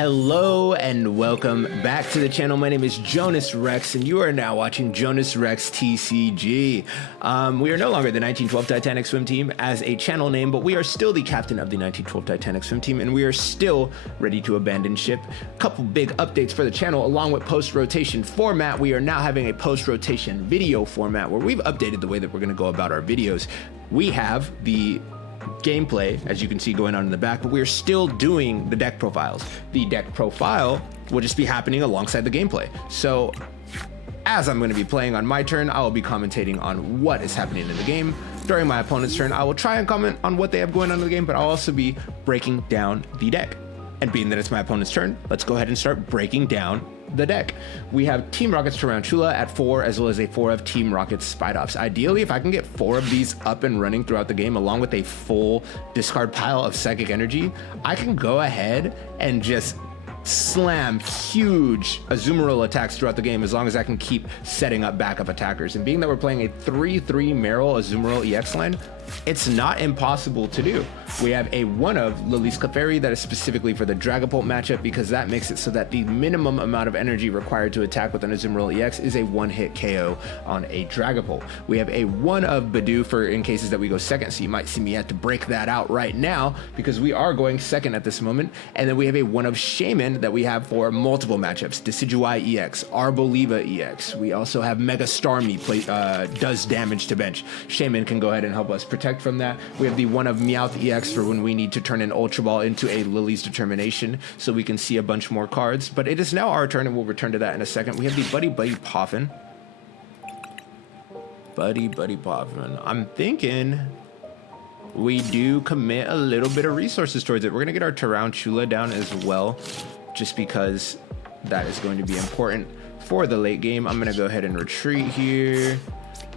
Hello and welcome back to the channel. My name is Jonas Rex and you are now watching Jonas Rex TCG. We are no longer the 1912 Titanic swim team as a channel name, but we are still the captain of the 1912 Titanic swim team and we are still ready to abandon ship. A couple big updates for the channel along with post-rotation format. We are now having a post-rotation video format where we've updated the way that we're going to go about our videos. We have the gameplay, as you can see, going on in the back, but we're still doing the deck profiles. The deck profile will just be happening alongside the gameplay. So as I'm going to be playing on my turn, I will be commentating on what is happening in the game. During my opponent's turn, I will try and comment on what they have going on in the game, but I'll also be breaking down the deck. And being that it's my opponent's turn, let's go ahead and start breaking down the deck. We have Team Rocket's Tarountula at 4, as well as a 4 of Team Rocket's Spidops. Ideally, if I can get 4 of these up and running throughout the game, along with a full discard pile of Psychic Energy, I can go ahead and just slam huge Azumarill attacks throughout the game as long as I can keep setting up backup attackers. And being that we're playing a 3-3 Marill Azumarill EX line, it's not impossible to do. We have a 1 of Lillie's Clefairy that is specifically for the Dragapult matchup because that makes it so that the minimum amount of energy required to attack with an Azumarill EX is a 1-hit KO on a Dragapult. We have a 1 of Budew for in cases that we go second, so you might see me have to break that out right now because we are going second at this moment. And then we have a 1 of Shaymin that we have for multiple matchups. Decidueye EX, Arboliva EX. We also have Mega Starmie does damage to bench. Shaymin can go ahead and help us protect from that. We have the 1 of Meowth EX for when we need to turn an Ultra Ball into a Lillie's Determination so we can see a bunch more cards. But it is now our turn and we'll return to that in a second. We have the Buddy-Buddy Poffin. Buddy-Buddy Poffin. I'm thinking we do commit a little bit of resources towards it. We're gonna get our Tarountula down as well, just because that is going to be important for the late game. I'm gonna go ahead and retreat here.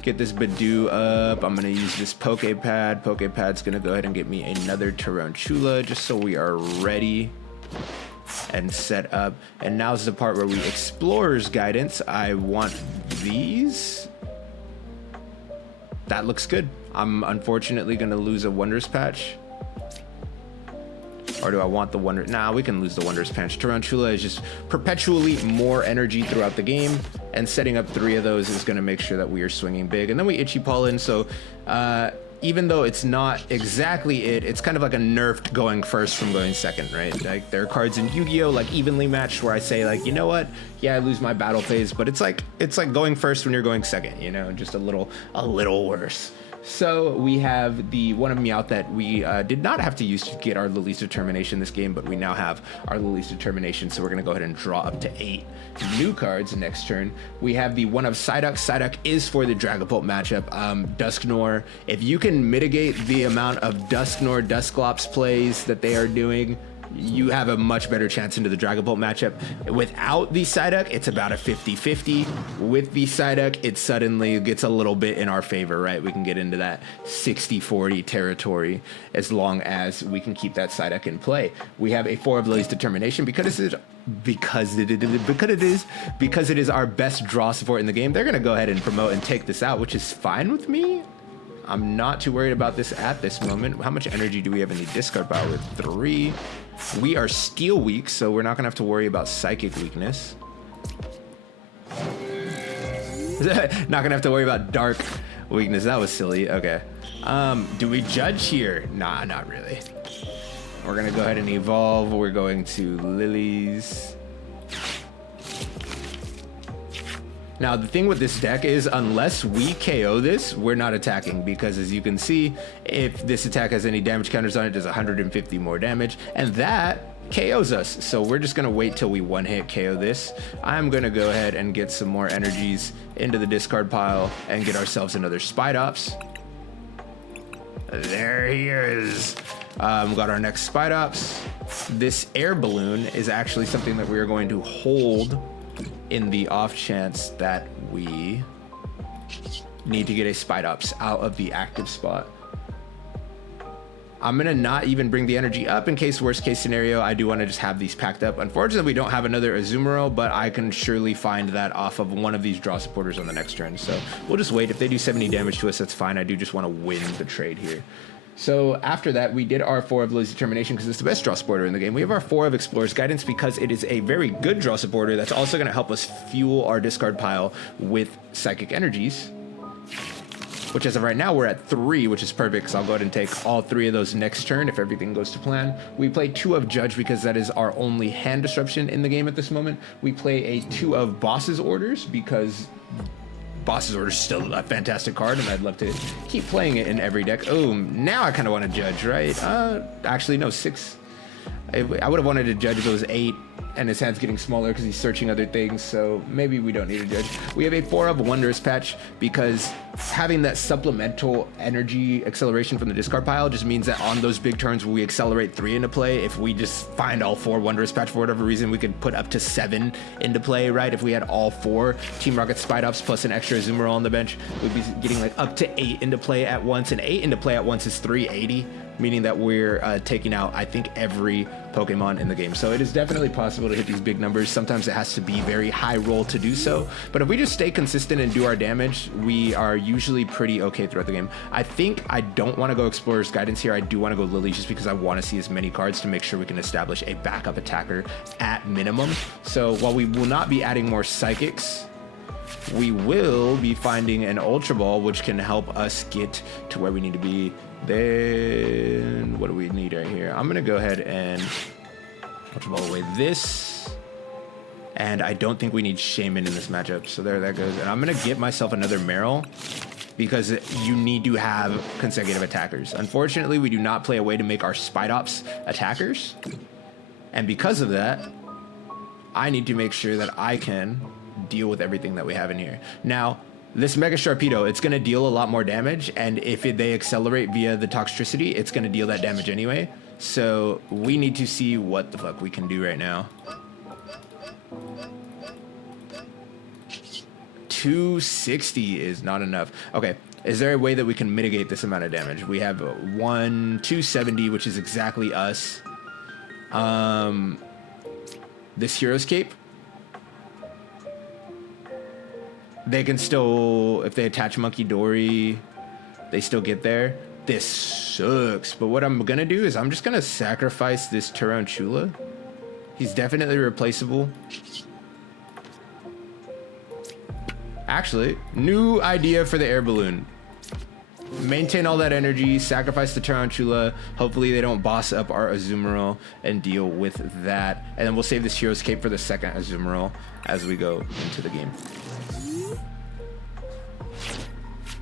Get this Budew up. I'm gonna use this Poké Pad. Poké Pad's gonna go ahead and get me another Tarountula just so we are ready and set up. And now's the part where we Explorer's Guidance. I want these. That looks good. I'm unfortunately gonna lose a Wondrous Patch. Or do I want the Wonder? Nah, we can lose the Wondrous Patch. Tarountula is just perpetually more energy throughout the game, and setting up 3 of those is going to make sure that we are swinging big. And then we Itchy Pollen, so even though it's not exactly it's kind of like a nerfed going first from going second, right? Like there are cards in Yu-Gi-Oh! Like Evenly Matched where I say like, you know what? Yeah, I lose my battle phase, but it's like going first when you're going second, you know, just a little worse. So we have the 1 of Meowth that we did not have to use to get our Lillie's Determination this game, but we now have our Lillie's Determination, so we're going to go ahead and draw up to 8 new cards next turn. We have the 1 of Psyduck. Psyduck is for the Dragapult matchup. Dusknoir, if you can mitigate the amount of Dusknoir Dusclops plays that they are doing, you have a much better chance into the Dragapult matchup. Without the Psyduck, it's about a 50-50. With the Psyduck, it suddenly gets a little bit in our favor, right? We can get into that 60-40 territory as long as we can keep that Psyduck in play. We have a 4 of Lillie's Determination because it is our best draw support in the game. They're gonna go ahead and promote and take this out, which is fine with me. I'm not too worried about this at this moment. How much energy do we have in the discard pile? With 3. We are Steel weak, so we're not gonna have to worry about Psychic weakness. Not gonna have to worry about Dark weakness. That was silly. Okay. Do we Judge here? Nah, not really. We're gonna go ahead and evolve. We're going to Lillie's. Now, the thing with this deck is unless we KO this, we're not attacking because as you can see, if this attack has any damage counters on it, it does 150 more damage and that KOs us. So we're just gonna wait till we 1-hit KO this. I'm gonna go ahead and get some more energies into the discard pile and get ourselves another Spidops. There he is. Got our next Spidops. This Air Balloon is actually something that we are going to hold in the off chance that we need to get a Spidops out of the active spot. I'm gonna not even bring the energy up in case worst case scenario. I do want to just have these packed up. Unfortunately, we don't have another Azumarill, but I can surely find that off of one of these draw supporters on the next turn. So we'll just wait. If they do 70 damage to us, that's fine. I do just want to win the trade here. So after that, we did our 4 of Lillie's Determination because it's the best draw supporter in the game. We have our 4 of Explorer's Guidance because it is a very good draw supporter that's also going to help us fuel our discard pile with Psychic Energies, which as of right now, we're at 3, which is perfect because I'll go ahead and take all 3 of those next turn if everything goes to plan. We play 2 of Judge because that is our only hand disruption in the game at this moment. We play a 2 of Boss's Orders because Boss's Order is still a fantastic card, and I'd love to keep playing it in every deck. Oh, now I kind of want to Judge, right? Actually, no, 6. I would have wanted to Judge if it was 8, and his hand's getting smaller because he's searching other things, so maybe we don't need to Judge. We have a 4 of Wondrous Patch because having that supplemental energy acceleration from the discard pile just means that on those big turns where we accelerate 3 into play, if we just find all 4 Wondrous Patch for whatever reason, we could put up to 7 into play, right? If we had all 4 Team Rocket Spidops plus an extra Azumarill on the bench, we'd be getting like up to 8 into play at once, and 8 into play at once is 380. Meaning that we're taking out, I think, every Pokemon in the game. So it is definitely possible to hit these big numbers. Sometimes it has to be very high roll to do so. But if we just stay consistent and do our damage, we are usually pretty okay throughout the game. I think I don't want to go Explorer's Guidance here. I do want to go Lillie just because I want to see as many cards to make sure we can establish a backup attacker at minimum. So while we will not be adding more Psychics, we will be finding an Ultra Ball, which can help us get to where we need to be. Then what do we need right here? I'm gonna go ahead and Ultra Ball away this, and I don't think we need Shaymin in this matchup, so there that goes. And I'm gonna get myself another Marill because you need to have consecutive attackers. Unfortunately, we do not play a way to make our Spidops attackers, and because of that, I need to make sure that I can deal with everything that we have in here. Now, this Mega Sharpedo, it's going to deal a lot more damage, and if they accelerate via the Toxtricity, it's going to deal that damage anyway. So we need to see what the fuck we can do right now. 260 is not enough. Okay, is there a way that we can mitigate this amount of damage? We have 270, which is exactly us. This Hero's Cape, they can still, if they attach Monkey Dory, they still get there. This sucks, but what I'm gonna do is I'm just gonna sacrifice this Tarountula. He's definitely replaceable. Actually, new idea for the Air Balloon. Maintain all that energy, sacrifice the Tarountula. Hopefully they don't boss up our Azumarill and deal with that. And then we'll save this Hero's Cape for the second Azumarill as we go into the game.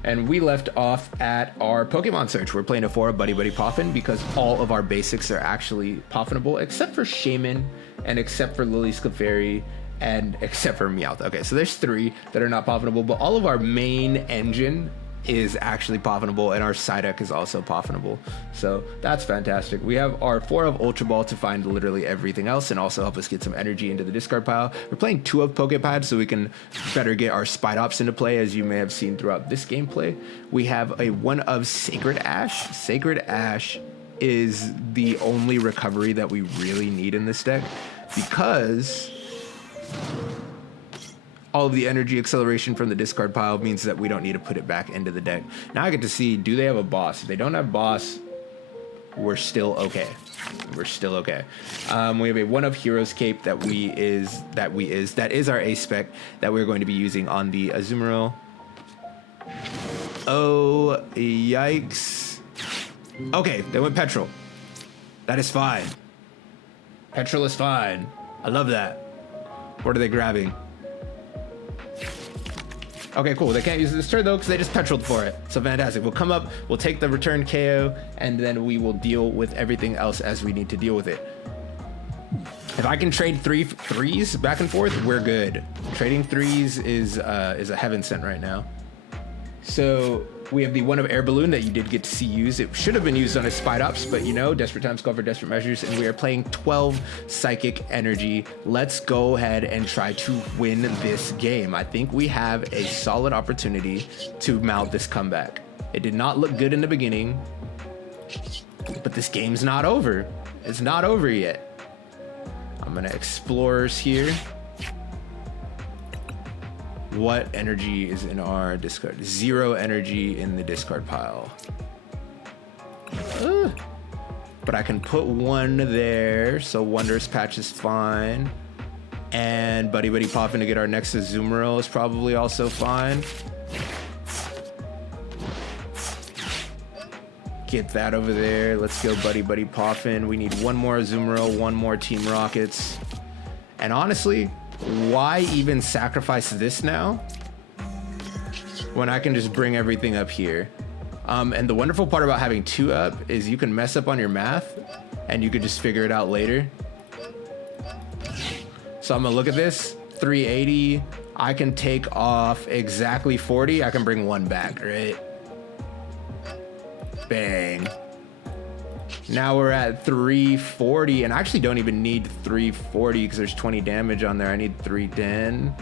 And we left off at our Pokemon search. We're playing a 4 of Buddy-Buddy Poffin because all of our basics are actually Poffinable, except for Shaymin, and except for Lillie's Clefairy, and except for Meowth. Okay, so there's 3 that are not Poffinable, but all of our main engine is actually Poffinable, and our Psyduck is also Poffinable. So that's fantastic. We have our 4 of Ultra Ball to find literally everything else and also help us get some energy into the discard pile. We're playing 2 of Poké Pad so we can better get our Spidops into play, as you may have seen throughout this gameplay. We have a 1 of Sacred Ash. Sacred Ash is the only recovery that we really need in this deck because all of the energy acceleration from the discard pile means that we don't need to put it back into the deck. Now I get to see, do they have a boss? If they don't have boss, we're still okay. We're still okay. We have a 1 of Hero's Cape that is our ace spec that we're going to be using on the Azumarill. Oh, yikes. Okay, they went Petrol. That is fine. Petrol is fine. I love that. What are they grabbing? Okay, cool. They can't use this turn though because they just Petroled for it. So fantastic. We'll come up, we'll take the return KO, and then we will deal with everything else as we need to deal with it. If I can trade threes back and forth, we're good. Trading 3s is a heaven sent right now. So we have the 1 of Air Balloon that you did get to see used. It should have been used on a Spidops, but you know, desperate times call for desperate measures, and we are playing 12 Psychic Energy. Let's go ahead and try to win this game. I think we have a solid opportunity to mount this comeback. It did not look good in the beginning, but this game's not over. It's not over yet. I'm gonna Explorers here. What energy is in our discard? 0 energy in the discard pile. but I can put one there, so Wondrous Patch is fine. And Buddy-Buddy Poffin to get our next Azumarill is probably also fine. Get that over there. Let's go Buddy-Buddy Poffin. We need one more Azumarill, one more Team Rockets. And honestly, why even sacrifice this now when I can just bring everything up here? And the wonderful part about having 2 up is you can mess up on your math and you could just figure it out later. So I'm gonna look at this, 380. I can take off exactly 40. I can bring 1 back, right? Bang. Now we're at 340, and I actually don't even need 340 because there's 20 damage on there. I need 310.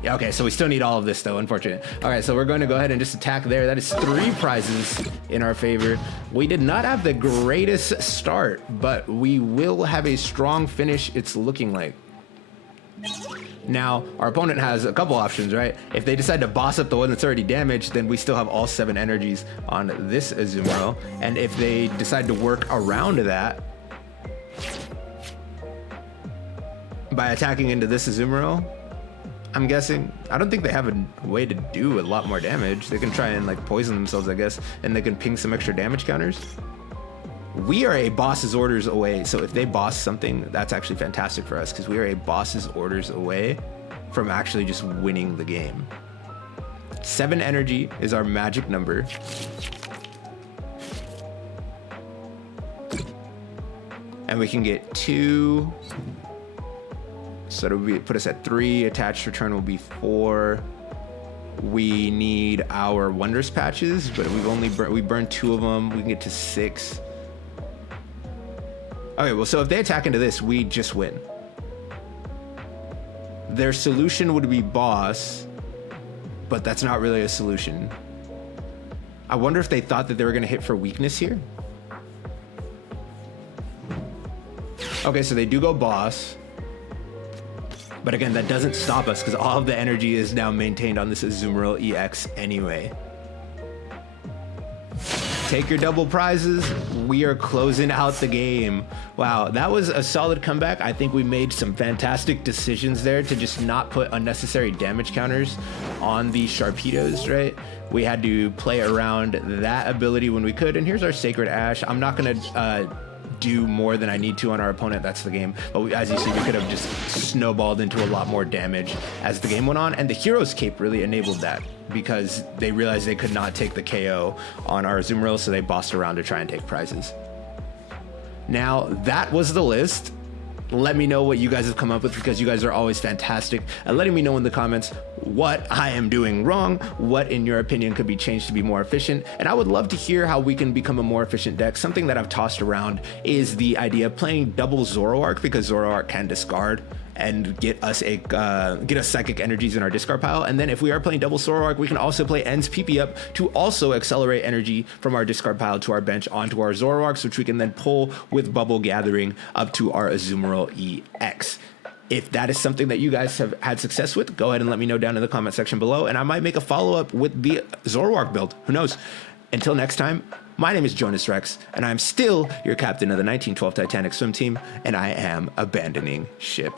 Yeah, okay, so we still need all of this though, unfortunate. All right, so we're going to go ahead and just attack there. That is 3 prizes in our favor. We did not have the greatest start, but we will have a strong finish, it's looking like. Now, our opponent has a couple options, right? If they decide to boss up the one that's already damaged, then we still have all 7 energies on this Azumarill. And if they decide to work around that by attacking into this Azumarill, I'm guessing, I don't think they have a way to do a lot more damage. They can try and like poison themselves, I guess, and they can ping some extra damage counters. We are a boss's orders away, so if they boss something, that's actually fantastic for us because we are a boss's orders away from actually just winning the game. 7 energy is our magic number. And we can get 2. So it'll be, put us at 3. Attached return will be 4. We need our Wondrous Patches, but we've only we burned 2 of them. We can get to 6. Okay, well, so if they attack into this, we just win. Their solution would be boss, but that's not really a solution. I wonder if they thought that they were gonna hit for weakness here. Okay, so they do go boss. But again, that doesn't stop us because all of the energy is now maintained on this Azumarill EX anyway. Take your double prizes. We are closing out the game. Wow, that was a solid comeback. I think we made some fantastic decisions there to just not put unnecessary damage counters on the Sharpedos, right? We had to play around that ability when we could. And here's our Sacred Ash. I'm not gonna do more than I need to on our opponent. That's the game. But as you see, we could have just snowballed into a lot more damage as the game went on. And the Hero's Cape really enabled that because they realized they could not take the KO on our Azumarill, so they bossed around to try and take prizes. Now, that was the list. Let me know what you guys have come up with because you guys are always fantastic at letting me know in the comments what I am doing wrong, what in your opinion could be changed to be more efficient. And I would love to hear how we can become a more efficient deck. Something that I've tossed around is the idea of playing double Zoroark because Zoroark can discard and get us psychic energies in our discard pile. And then if we are playing double Zoroark, we can also play Ends PP up to also accelerate energy from our discard pile to our bench onto our Zoroarks, which we can then pull with Bubble Gathering up to our Azumarill EX. If that is something that you guys have had success with, go ahead and let me know down in the comment section below, and I might make a follow-up with the Zoroark build. Who knows? Until next time, my name is Jonas Rex, and I'm still your captain of the 1912 Titanic swim team, and I am abandoning ship.